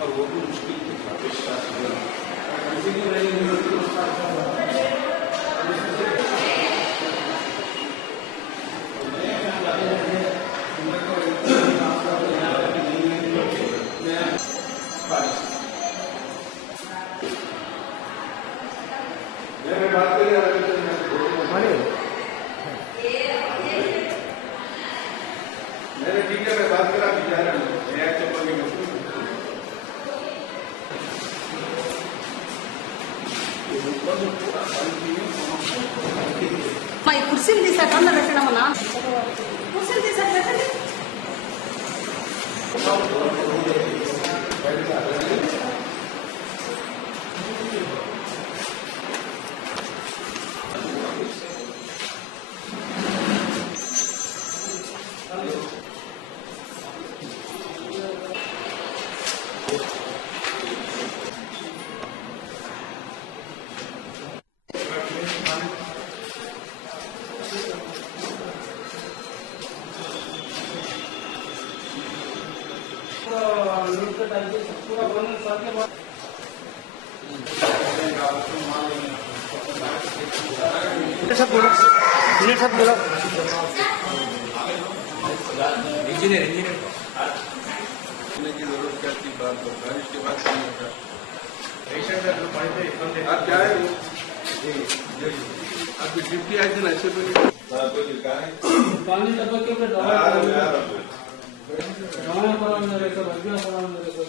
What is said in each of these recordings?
और वो भी मुश्किल ठीक है, मैं बात करा कुर्सी తీసాక పెట్టడం అన్నా కుర్సీ తీసాక పెట్టండి इंजीनियर की जरूरत क्या थी बात बारिश के बाद आप क्या है आपकी ड्यूटी आई थी ना ऐसे पानी टपक के ऊपर दवा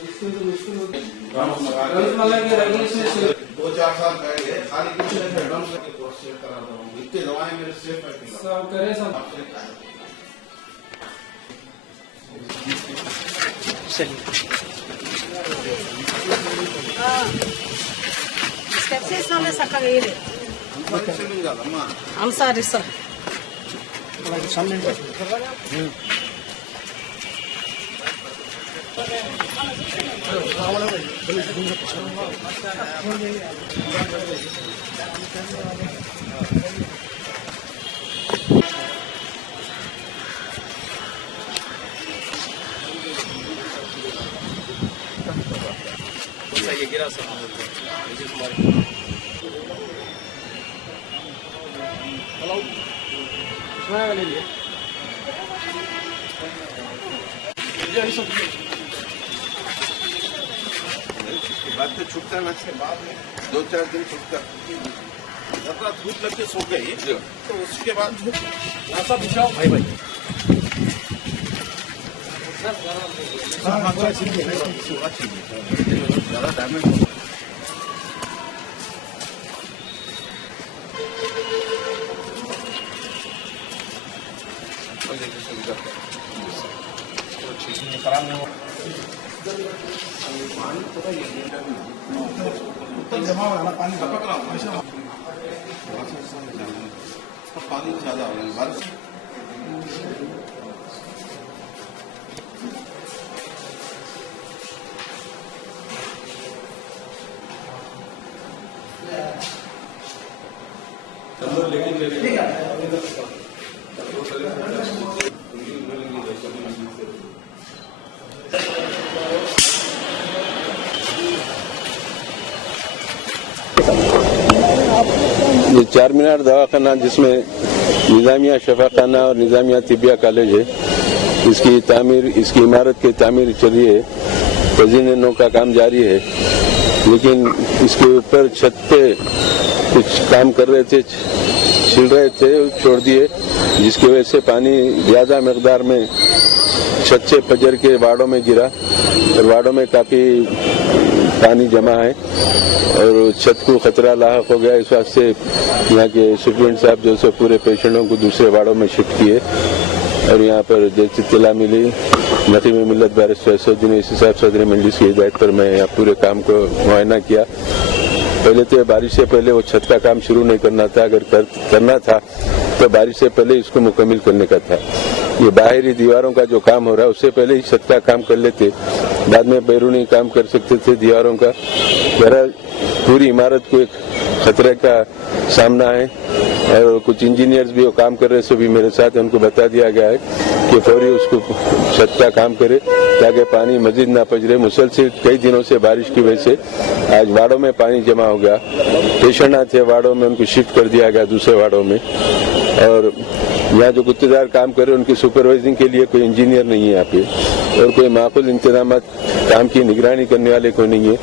जिससे तो मुश्किल होती है 2-4 साल पहले खाली कुछ इतने दवाएं मेरे सेफ सब करे सब స్టెప్స్ ఇస్తాంలే చక్కగా వేయలే సార్ ఇస్తా ये गिरा सब विजय कुमार हेलो ले लिए बाद में छूटता ना के बाद में 2-4 दिन छूटता ज्यादा धूप लग के सो गई तो उसके बाद ऐसा बिछाओ भाई भाई ज्यादा डैमेज खराब नहीं हो जमा हो पानी टपक रहा पानी ज्यादा हो रहा है बारिश ये चार मीनार दवाखाना जिसमें निजामिया शफाखाना और निजामिया तिबिया कॉलेज है, इसकी तामीर, इसकी इमारत की तामीर चल रही है। तजीन का काम जारी है, लेकिन इसके ऊपर छत पे कुछ काम कर रहे थे, छिल रहे थे, छोड़ दिए, जिसकी वजह से पानी ज्यादा मकदार में छत से फजर के वार्डों में गिरा और वार्डों में काफी पानी जमा है और छत को खतरा लाहक हो गया। इस वास्ते यहाँ के सुप्रिंटेंडेंट साहब जो सो पूरे पेशेंटों को दूसरे वार्डों में शिफ्ट किए और यहाँ पर जैसी इत्तला मिली नकीम मिल्लत बैरिस्टर असदुद्दीन इसी साहब सदर मजलिस की हिदायत पर मैं यहाँ पूरे काम को मुआयना किया। पहले तो बारिश से पहले वो छत का काम शुरू नहीं करना था, अगर करना था तो बारिश से पहले इसको मुकम्मल करने का था। ये बाहरी दीवारों का जो काम हो रहा है उससे पहले ही छत का काम कर लेते, बाद में बैरूनी काम कर सकते थे दीवारों का। बहरहाल पूरी इमारत को एक खतरे का सामना है और कुछ इंजीनियर्स भी वो काम कर रहे हैं, सभी मेरे साथ, उनको बता दिया गया है कि फौरी उसको छत का काम करे ताकि पानी मजीद ना पचरे। मुसलसल कई दिनों से बारिश की वजह से आज वार्डों में पानी जमा हो गया, पेशेंट थे वार्डों में, उनको शिफ्ट कर दिया गया दूसरे वार्डों में। और यहाँ जो गुत्तेदार काम कर रहे हैं उनकी सुपरवाइजिंग के लिए कोई इंजीनियर नहीं है यहाँ पे और कोई माकूल इंतजाम काम की निगरानी करने वाले कोई नहीं है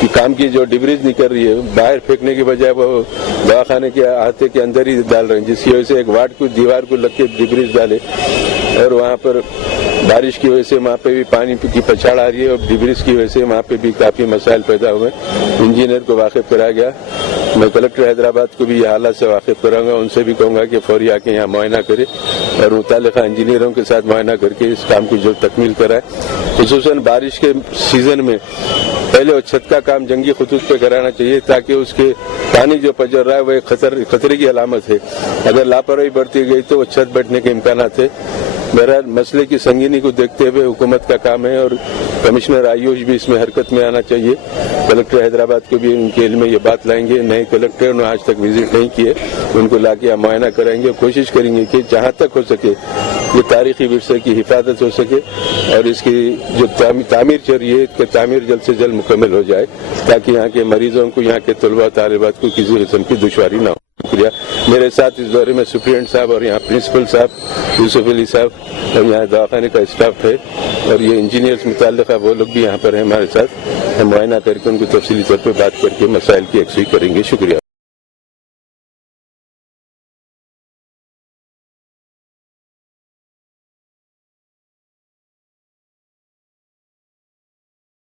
कि काम की जो डिब्रीज निकल रही है बाहर फेंकने के बजाय वो दवाखाने के अहाते के अंदर ही डाल रहे हैं, जिसकी वजह से एक वार्ड को दीवार को लग के डिब्रीज डाले और वहाँ पर बारिश की वजह से वहाँ पे भी पानी की पछाड़ आ रही है और डिब्रीज की वजह से वहाँ पे भी काफी मसाइल पैदा हुए। इंजीनियर को वाकिफ कराया गया, मैं कलेक्टर हैदराबाद को भी ये हालात से वाकिफ कराऊंगा, उनसे भी कहूंगा कि फौरी आके यहाँ मुआयना करे और मुताल्लिका इंजीनियरों के साथ मुआयना करके इस काम की जो तकमील कराए। खुसूसन बारिश के सीजन में पहले वो छत का काम जंगी खतूत पे कराना चाहिए ताकि उसके पानी जो पजर रहा है वो खतरे की अलामत है। अगर लापरवाही बरती गई तो वो छत बैठने के इम्कानात है। बहरहाल मसले की संगीनी को देखते हुए हुकूमत का काम है और कमिश्नर आयुष भी इसमें हरकत में आना चाहिए। कलेक्टर हैदराबाद को भी उनके इल्म में ये बात लाएंगे, नए कलेक्टर उन्होंने आज तक विजिट नहीं किए, उनको लाके हम मुआयना कराएंगे। कोशिश करेंगे कि जहाँ तक हो सके ये तारीखी विरसे की हिफाजत हो सके और इसकी जो तामीर चल रही है इसकी तामीर जल्द से जल्द मुकम्मल हो जाए ताकि यहाँ के मरीजों को, यहाँ के तलबा तालिबात को किसी किस्म की दुश्वारी ना हो। शुक्रिया। मेरे साथ इस दौरे में सुप्रिटेंडेंट साहब और यहाँ प्रिंसिपल साहब यूसुफ अली साहब और यहाँ दवाखाने का स्टाफ है और ये इंजीनियर्स मुताल्लिका वो लोग भी यहाँ पर हैं हमारे साथ। हम मुआयना करके उनको तफसीली तौर पर बात करके मसाइल की यकसुई करेंगे। शुक्रिया।